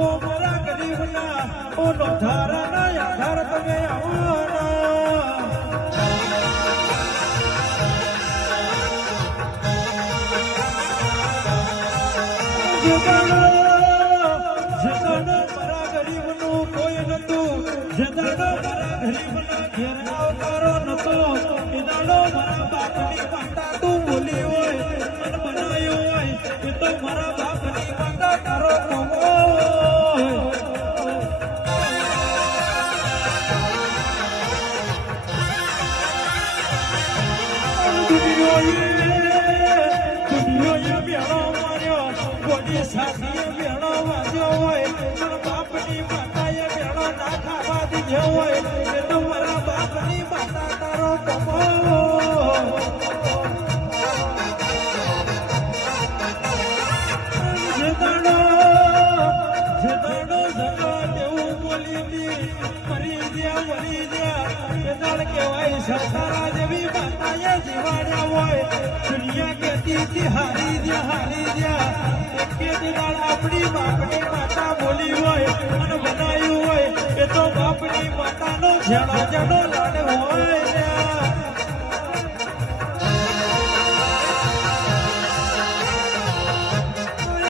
આવો મારા ગરીબના ઓનો ધારાના આધાર તમે આવવાના મારા ગરીબનું કોઈ નતું મારા ગરીબના ઘેર આવકારો નતો એ દાડો મારા બાપની વાટા તું બોલી હોય અને બનાવ્યો હોય એ તો મારા બાપની વાટા તારો કોમો દુનિયાએ બેડો માર્યો ગોડી સાથીએ બેડો વાગ્યો હોય અને બાપની માતાએ બેડો ના ખાવા દીધો હોય એ તો મારા બાપની માતા તારો કોમો સરકારા જેવી માતાએ જીવાડ્યા હોય દુનિયા કેતી હારી દ્યા કે દિવાળ આપણી બાપની માતા બોલી હોય અને બનાવ્યું હોય એ તો બાપની માતાનો જેડો